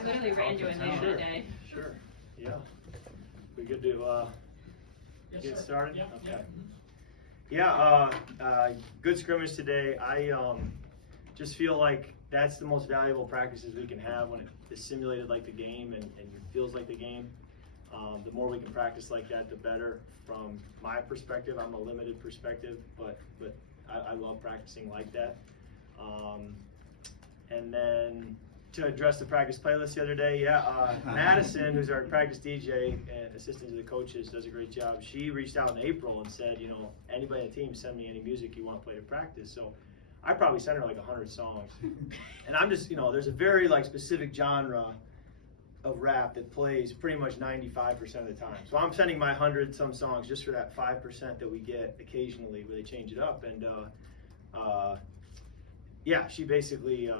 I literally ran you in there Sure. today. Sure. Yeah. We good to Yes, get sir. started? Yep, Okay. yep. Yeah, good scrimmage today. I just feel like that's the most valuable practices we can have when it is simulated like the game and it feels like the game. The more we can practice like that, the better. From my perspective, I'm a limited perspective, but I love practicing like that. And then to address the practice playlist the other day, Madison, who's our practice DJ and assistant to the coaches, does a great job. She reached out in April and said, anybody on the team, send me any music you want to play to practice. So I probably sent her like 100 songs. And I'm just, there's a very specific genre of rap that plays pretty much 95% of the time. So I'm sending my 100-some songs just for that 5% that we get occasionally where they change it up. And she basically,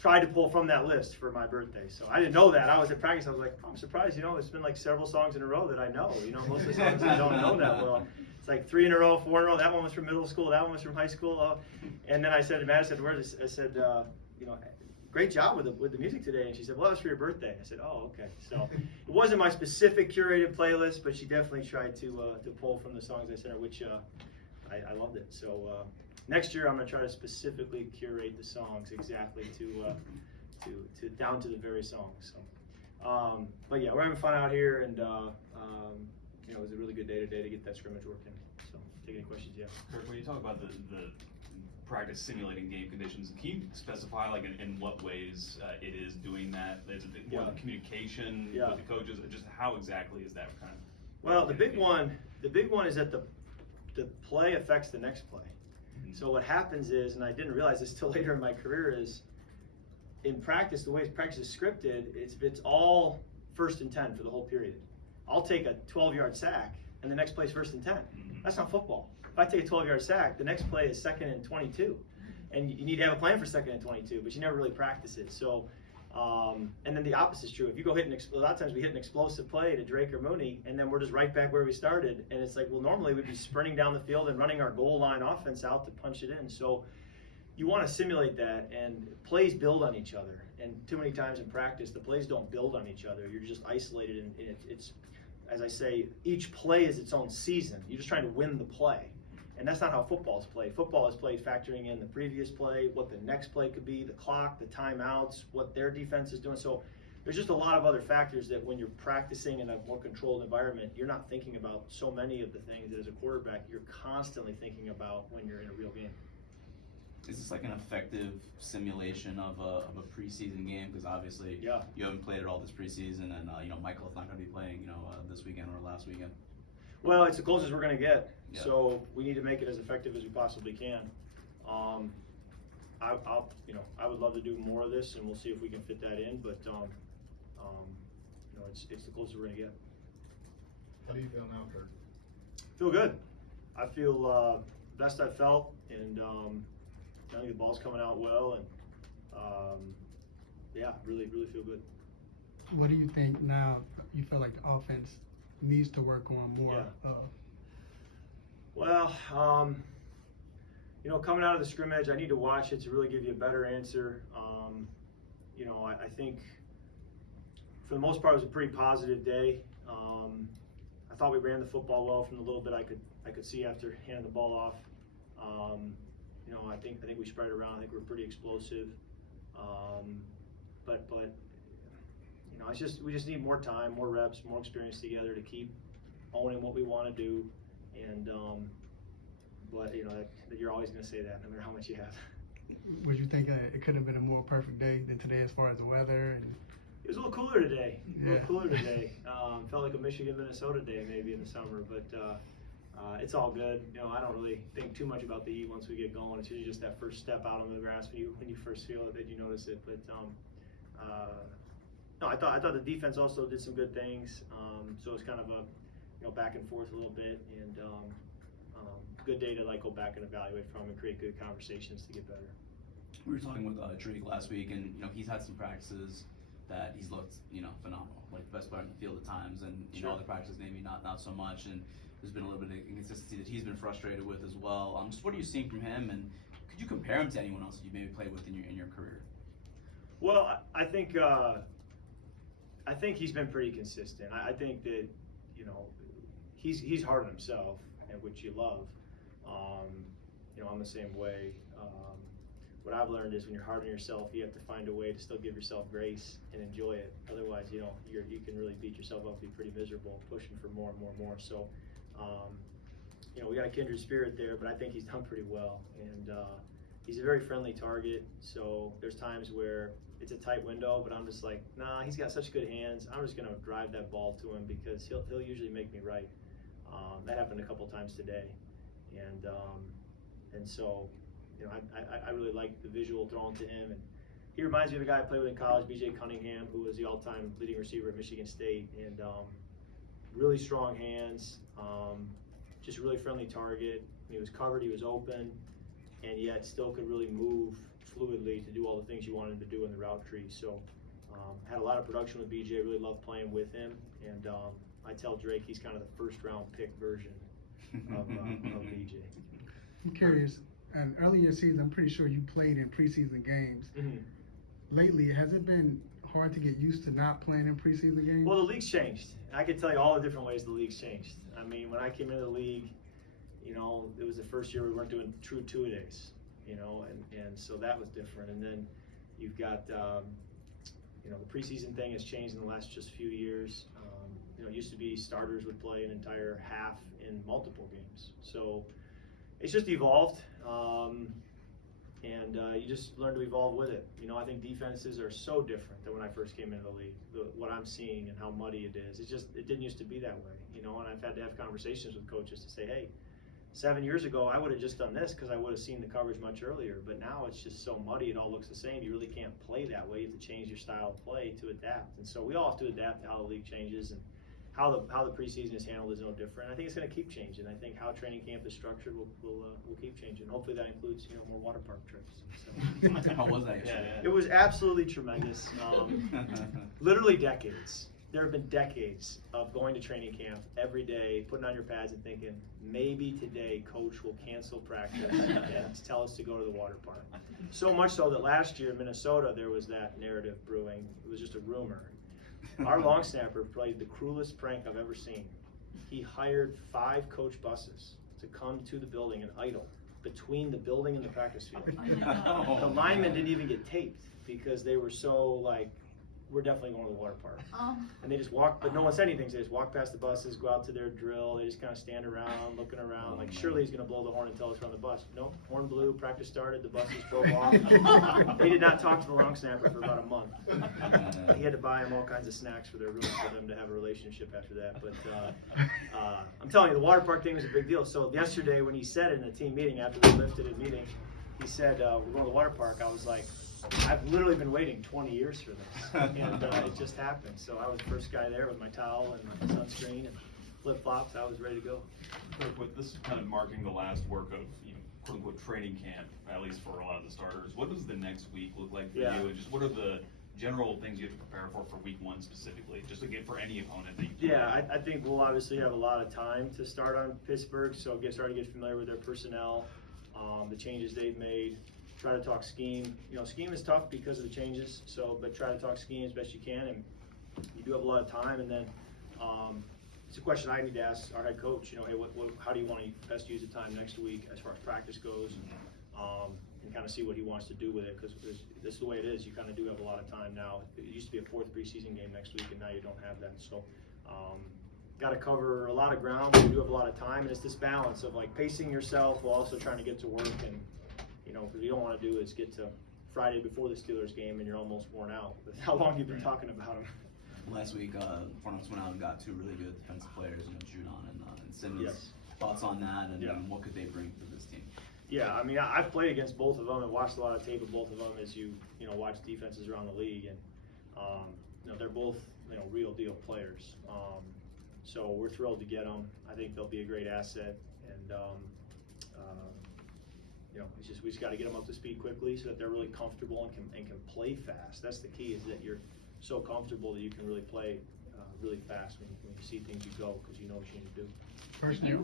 tried to pull from that list for my birthday. So I didn't know that. I was at practice. I was like, I'm surprised. There's been like several songs in a row that I know. Most of the songs I don't know that well. It's like 3 in a row, 4 in a row. That one was from middle school. That one was from high school. And then I said to Madison, I said, great job with the music today. And she said, well, that was for your birthday. I said, oh, okay. So it wasn't my specific curated playlist, but she definitely tried to pull from the songs I sent her, which I loved it. So next year I'm going to try to specifically curate the songs exactly to down to the very song. So, but yeah, we're having fun out here, and it was a really good day today to get that scrimmage working. So, take any questions you have. Kirk, when you talk about the practice simulating game conditions, can you specify in what ways it is doing that? Is it more the communication with the coaches? Just how exactly is that kind of? Well, the big one is that the play affects the next play. Mm-hmm. So what happens is, and I didn't realize this till later in my career, is in practice, the way practice is scripted, it's all 1st and 10 for the whole period. I'll take a 12-yard sack, and the next play is 1st and 10. Mm-hmm. That's not football. If I take a 12-yard sack, the next play is 2nd and 22. And you need to have a plan for 2nd and 22, but you never really practice it. So, and then the opposite is true. If you go a lot of times we hit an explosive play to Drake or Mooney, and then we're just right back where we started. And it's like, well, normally we'd be sprinting down the field and running our goal line offense out to punch it in. So you want to simulate that, and plays build on each other. And too many times in practice, the plays don't build on each other. You're just isolated, and it's, as I say, each play is its own season. You're just trying to win the play. And that's not how football is played. Football is played factoring in the previous play, what the next play could be, the clock, the timeouts, what their defense is doing. So there's just a lot of other factors that when you're practicing in a more controlled environment, you're not thinking about so many of the things that as a quarterback you're constantly thinking about when you're in a real game. Is this like an effective simulation of a preseason game? Because obviously you haven't played it all this preseason, and Michael's not going to be playing this weekend or last weekend. Well, it's the closest we're going to get, so we need to make it as effective as we possibly can. I would love to do more of this, and we'll see if we can fit that in. But it's the closest we're going to get. How do you feel now, Kirk? Feel good. I feel best I've felt, and I think the ball's coming out well, and really feel good. What do you think now? You feel like the offense needs to work on more. Well, coming out of the scrimmage, I need to watch it to really give you a better answer. I think for the most part it was a pretty positive day. I thought we ran the football well from the little bit I could see after handing the ball off. I think we spread it around. I think we're pretty explosive. But we just need more time, more reps, more experience together to keep owning what we want to do. And but you're always going to say that no matter how much you have. Would you think it could have been a more perfect day than today as far as the weather? And it was a little cooler today. Felt like a Michigan-Minnesota day maybe in the summer, but it's all good. I don't really think too much about the heat once we get going. It's usually just that first step out on the grass when you first feel it that you notice it. But no, I thought the defense also did some good things. So it's kind of a back and forth a little bit, and good day to go back and evaluate from and create good conversations to get better. We were talking with Drake last week, and he's had some practices that he's looked phenomenal, like the best player in the field at times, and other practices maybe not so much, and there's been a little bit of inconsistency that he's been frustrated with as well. Just what are you seeing from him, and could you compare him to anyone else that you maybe played with in your career? Well, I think he's been pretty consistent. I think that, you know, he's hard on himself, and which you love. You know, I'm the same way. What I've learned is when you're hard on yourself, you have to find a way to still give yourself grace and enjoy it. Otherwise, you know, you can really beat yourself up, be pretty miserable, pushing for more and more and more. So, you know, we got a kindred spirit there, but I think he's done pretty well. And he's a very friendly target. So there's times where it's a tight window, but I'm just like, nah, he's got such good hands. I'm just gonna drive that ball to him because he'll usually make me right. That happened a couple times today, and so, you know, I really like the visual thrown to him, and he reminds me of a guy I played with in college, B.J. Cunningham, who was the all-time leading receiver at Michigan State, and really strong hands, just a really friendly target. He was covered, he was open, and yet still could really move fluidly to do all the things you wanted him to do in the route tree. So had a lot of production with BJ, really loved playing with him, and I tell Drake he's kind of the first-round pick version of BJ. I'm curious, and early in your season, I'm pretty sure you played in preseason games. Mm-hmm. Lately, has it been hard to get used to not playing in preseason games? Well, the league's changed. I can tell you all the different ways the league's changed. I mean, when I came into the league, you know, it was the first year we weren't doing true two-a-days, you know, and so that was different. And then you've got, you know, the preseason thing has changed in the last just few years. You know, it used to be starters would play an entire half in multiple games. So it's just evolved, and you just learn to evolve with it. You know, I think defenses are so different than when I first came into the league. What I'm seeing and how muddy it is, it didn't used to be that way. You know, and I've had to have conversations with coaches to say, hey, 7 years ago I would have just done this because I would have seen the coverage much earlier. But now it's just so muddy, it all looks the same. You really can't play that way. You have to change your style of play to adapt. And so we all have to adapt to how the league changes, and how the preseason is handled is no different. I think it's going to keep changing. I think how training camp is structured will keep changing. Hopefully that includes, you know, more water park trips. So. How was that? Yeah. It was absolutely tremendous. Literally decades. There have been decades of going to training camp every day, putting on your pads and thinking, maybe today coach will cancel practice and tell us to go to the water park. So much so that last year in Minnesota there was that narrative brewing. It was just a rumor. Our long snapper played the cruelest prank I've ever seen. He hired 5 coach buses to come to the building and idle between the building and the practice field. The linemen didn't even get taped because they were so like, we're definitely going to the water park. And they just walk, but no one said anything. So they just walk past the buses, go out to their drill. They just kind of stand around, looking around, like surely he's going to blow the horn and tell us we're on the bus. Nope, horn blew, practice started, the buses drove off. They did not talk to the long snapper for about a month. He had to buy him all kinds of snacks for their room for them to have a relationship after that. But I'm telling you, the water park thing was a big deal. So yesterday when he said it in a team meeting after we lifted a meeting, he said, we're going to the water park. I was like, I've literally been waiting 20 years for this, and it just happened. So I was the first guy there with my towel and my sunscreen and flip-flops. I was ready to go. Kirk, with this kind of marking the last work of, you know, quote-unquote training camp, at least for a lot of the starters, what does the next week look like for you? And just what are the general things you have to prepare for week 1 specifically, just again for any opponent that you play? Yeah, I think we'll obviously have a lot of time to start on Pittsburgh, so start to get familiar with their personnel, the changes they've made. Try to talk scheme. You know, scheme is tough because of the changes. So, but try to talk scheme as best you can, and you do have a lot of time. And then it's a question I need to ask our head coach. You know, hey, how do you want to best use the time next week as far as practice goes, and kind of see what he wants to do with it, because this is the way it is. You kind of do have a lot of time now. It used to be a 4th preseason game next week, and now you don't have that. So, got to cover a lot of ground, but you do have a lot of time, and it's this balance of like pacing yourself while also trying to get to work. And you know, because what you don't want to do is get to Friday before the Steelers game and you're almost worn out with how long you've been talking about them. Last week, front office went out and got 2 really good defensive players, you know, Judon and Simmons. Yes. Thoughts on that, and what could they bring to this team? Yeah, I mean, I've played against both of them and watched a lot of tape of both of them as you know, watch defenses around the league, and you know, they're both, you know, real deal players. So we're thrilled to get them. I think they'll be a great asset, and you know, we just got to get them up to speed quickly so that they're really comfortable and can play fast. That's the key, is that you're so comfortable that you can really play really fast when you see things, you go because you know what you need to do. Personally,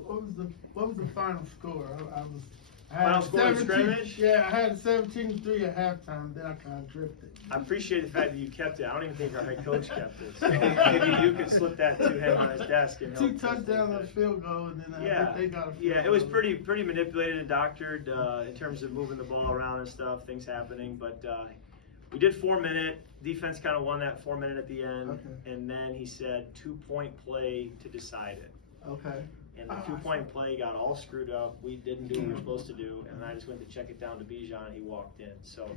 What was the final score? I was Final score of the scrimmage? Yeah, I had 17-3 at halftime, then I kind of drifted. I appreciate the fact that you kept it. I don't even think our head coach kept it. So maybe you could slip that to him on his desk and help. 2 touchdowns and a field goal, and then I think they got a field Yeah, it was goal. pretty manipulated and doctored in terms of moving the ball around and stuff, things happening. But we did 4-minute. Defense kind of won that 4-minute at the end, Okay. and then he said 2-point play to decide it. Okay. And the 2-point play got all screwed up. We didn't do what we were supposed to do, and I just went to check it down to Bijan, and he walked in. So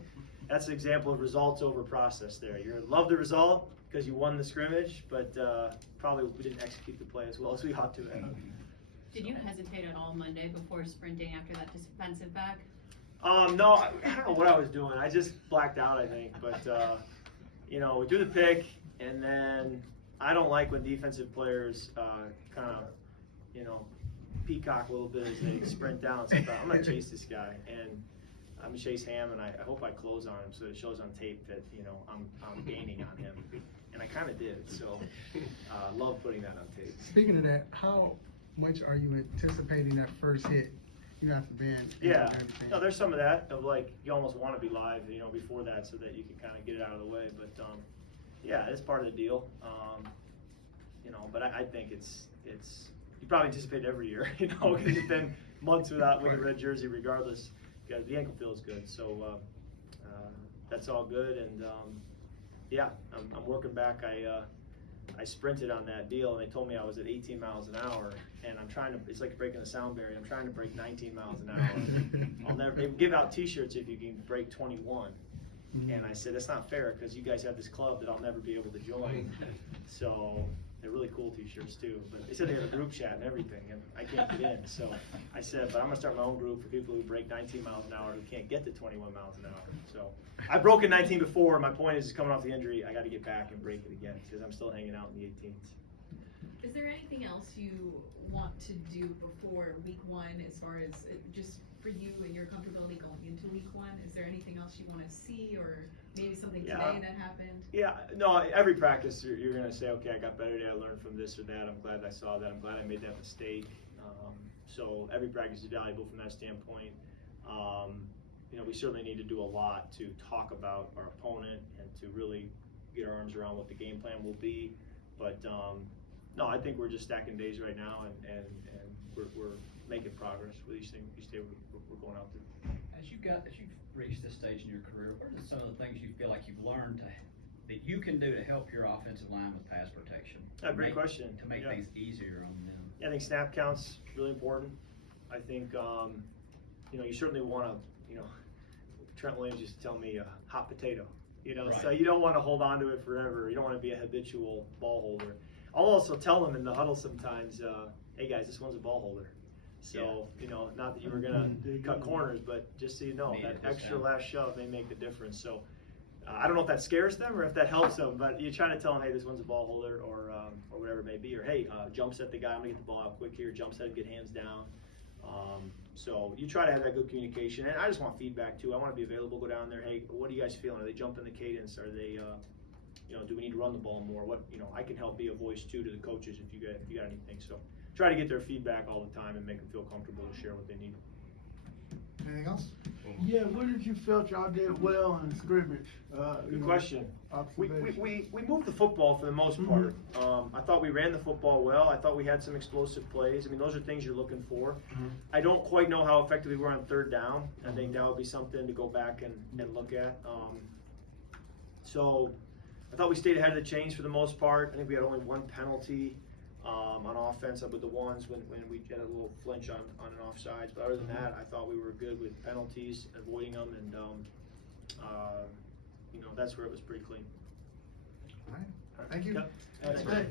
that's an example of results over process there. You're gonna love the result because you won the scrimmage, but probably we didn't execute the play as well as we ought to have. Did you hesitate at all Monday before sprinting after that defensive back? No, I don't know what I was doing. I just blacked out, I think. But you know, we do the pick, and then I don't like when defensive players kind of, you know, peacock a little bit as they sprint down. So I'm gonna chase this guy, and I'm gonna chase Ham, and I hope I close on him so it shows on tape that, you know, I'm gaining on him, and I kind of did. So love putting that on tape. Speaking of that, how much are you anticipating that first hit? You have to bend. Yeah, everything. no, there's some of that of like you almost want to be live, you know, before that so that you can kind of get it out of the way. But yeah, it's part of the deal. You know, but I think it's you probably anticipate it every year, you know, because it's been months without with a red jersey, regardless. Because the ankle feels good, so that's all good. And yeah, I'm working back. I sprinted on that deal, and they told me I was at 18 miles an hour, and I'm trying to. It's like breaking the sound barrier. I'm trying to break 19 miles an hour. I'll never. They give out T-shirts if you can break 21. And I said, that's not fair because you guys have this club that I'll never be able to join. So they're really cool T-shirts too. But they said they have a group chat and everything, and I can't get in. So I said, but I'm gonna start my own group for people who break 19 miles an hour who can't get to 21 miles an hour. So I've broken 19 before. My point is, coming off the injury, I got to get back and break it again because I'm still hanging out in the 18s. Is there anything else you want to do before week 1 as far as just for you and your comfortability going into week 1? Is there anything else you want to see or maybe something today that happened? Yeah, no, every practice you're going to say, okay, I got better today, I learned from this or that, I'm glad I saw that, I'm glad I made that mistake. So every practice is valuable from that standpoint. You know, we certainly need to do a lot to talk about our opponent and to really get our arms around what the game plan will be. But no, I think we're just stacking days right now, and we're making progress with each day we're going out through. As you've reached this stage in your career, what are some of the things you feel like you've learned that you can do to help your offensive line with pass protection? Great question. To make things easier on them. Yeah, I think snap count's really important. I think you know, you certainly want to, you know, Trent Williams used to tell me hot potato. You know, Right. so you don't want to hold on to it forever. You don't want to be a habitual ball holder. I'll also tell them in the huddle sometimes, hey guys, this one's a ball holder. So, you know, not that you were going to cut corners, but just so you know, that extra last shove may make the difference. So I don't know if that scares them or if that helps them, but you try to tell them, hey, this one's a ball holder or whatever it may be. Or, hey, jump set the guy, I'm going to get the ball out quick here, jump set him, get hands down. So you try to have that good communication. And I just want feedback, too. I want to be available, go down there, hey, what are you guys feeling? Are they jumping the cadence? Are they, you know, do we need to run the ball more? What, you know, I can help be a voice, too, to the coaches if you got anything. So try to get their feedback all the time and make them feel comfortable to share what they need. Anything else? Yeah, what did you feel y'all did well in scrimmage? Good question. We moved the football for the most part. I thought we ran the football well. I thought we had some explosive plays. I mean, those are things you're looking for. I don't quite know how effective we were on third down. I think that would be something to go back and look at. So I thought we stayed ahead of the chains for the most part. I think we had only one penalty on offense with the ones when we had a little flinch on an offsides. But other than that, I thought we were good with penalties, avoiding them, and you know, that's where it was pretty clean. All right. Thank you. Yep. That's great.